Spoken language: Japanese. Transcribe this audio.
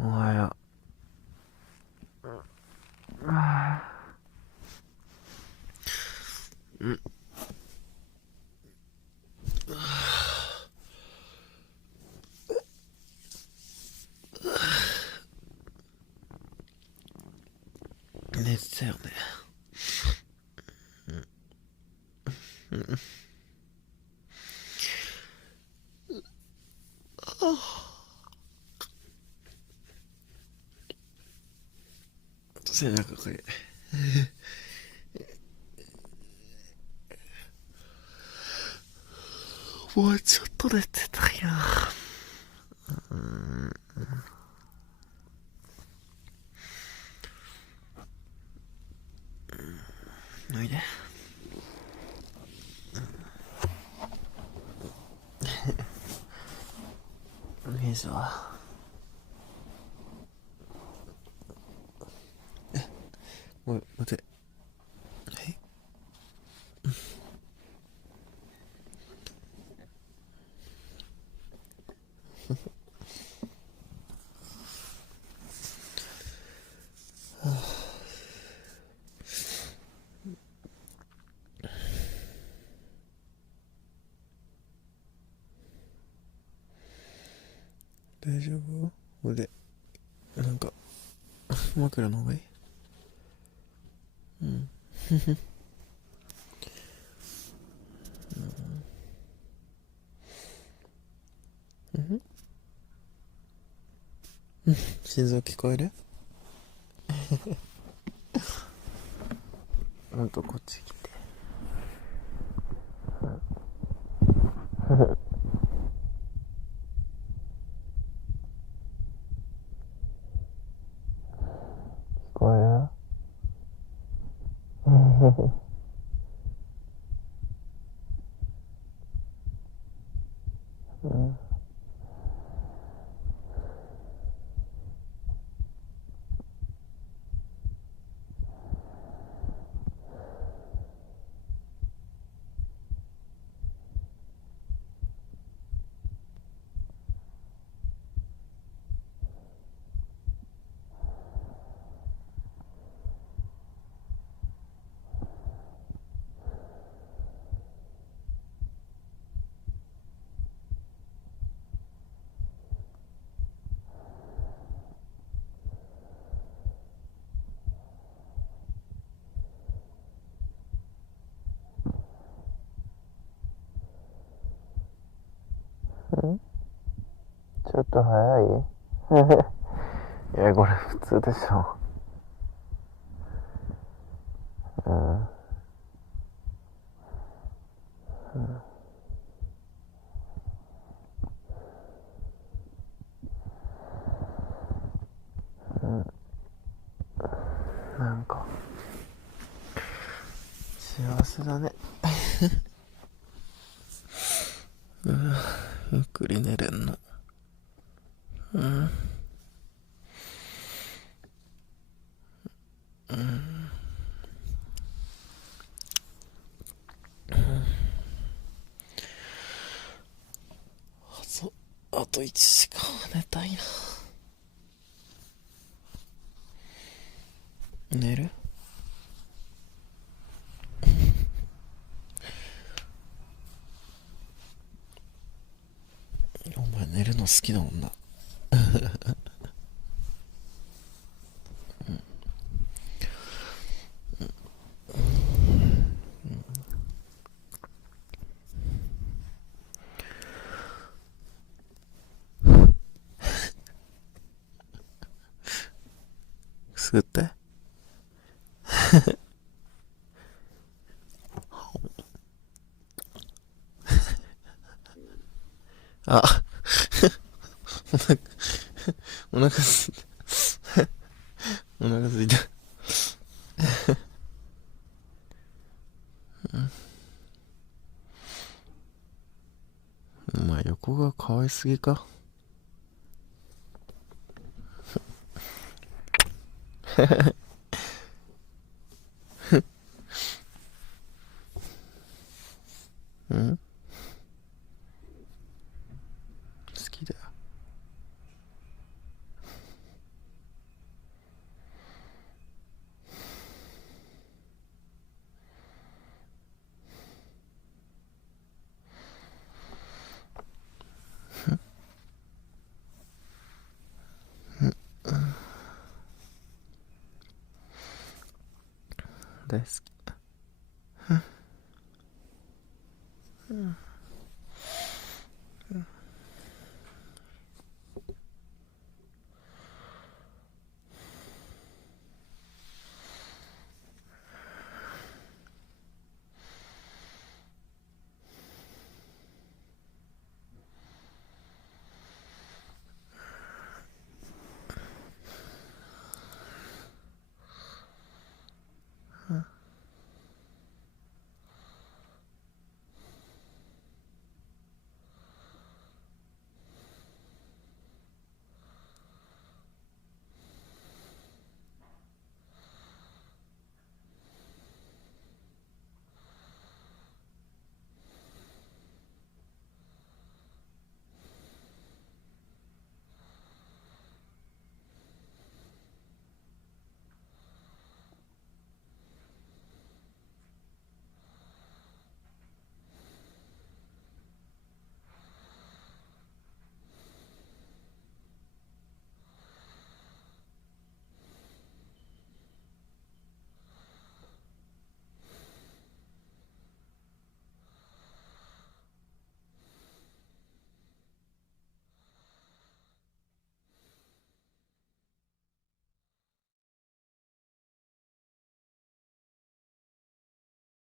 おはよう。寝てたよね。背中かゆい。もうちょっと寝てたいな。おいで。いいぞ。おい、待て。はい。大丈夫？腕。なんか、枕の方がいい？うん。心臓聞こえる？ほんとこっち来て。聞こえる？うん。ちょっと早い？いや、これ普通でしょ。うん。なんか、幸せだね。ゆっくり寝れんの。あと1時間は寝たいな。寝る？お前寝るの好きだもんな。すって。あ、お腹すいた。お腹すいた。お前横が可愛すぎか？好きだよ。大好き。うん